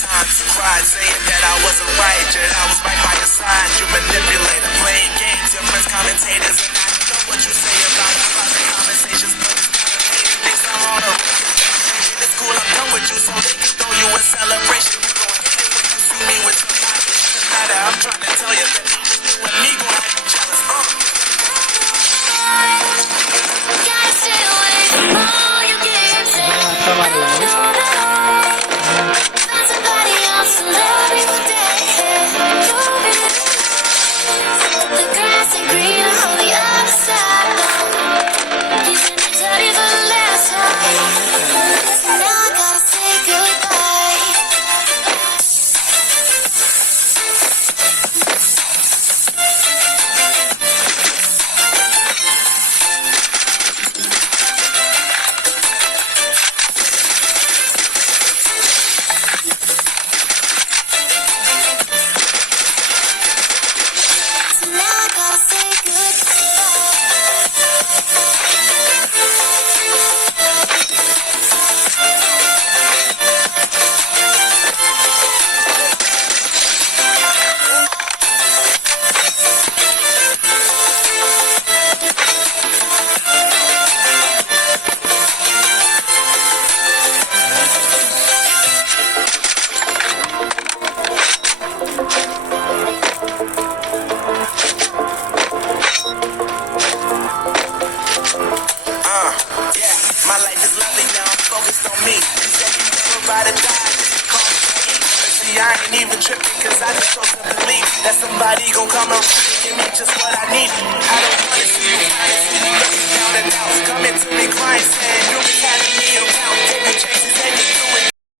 times you cried, saying that I wasn't right, yet I was right by your side. You manipulator, playing games, your friends commentators, and I know what you say about our private conversations, but it's not a hate, it makes it harder. It's cool, I'm done with you, so they can throw you a celebration. You gon' hate it when you see me with somebody. Doesn't matter, I'm trying to tell you that you and me gon' have you jealous. Gotta stay away from all your games and find somebody else to love you one day. The grass ain't greener on the other side. He's in the dirty for the last time. Now I gotta say goodbye. So now I gotta say Yeah, my life is lovely now, I'm focused on me. You said you never ride or die, just call me to eat. But see, I ain't even tripping, cause I just chose to believe that somebody gon' come around and give me just what I need. I don't wanna see you crying, see you looking down and out. Coming to me crying, saying you been having me around. Gave me chances and you do it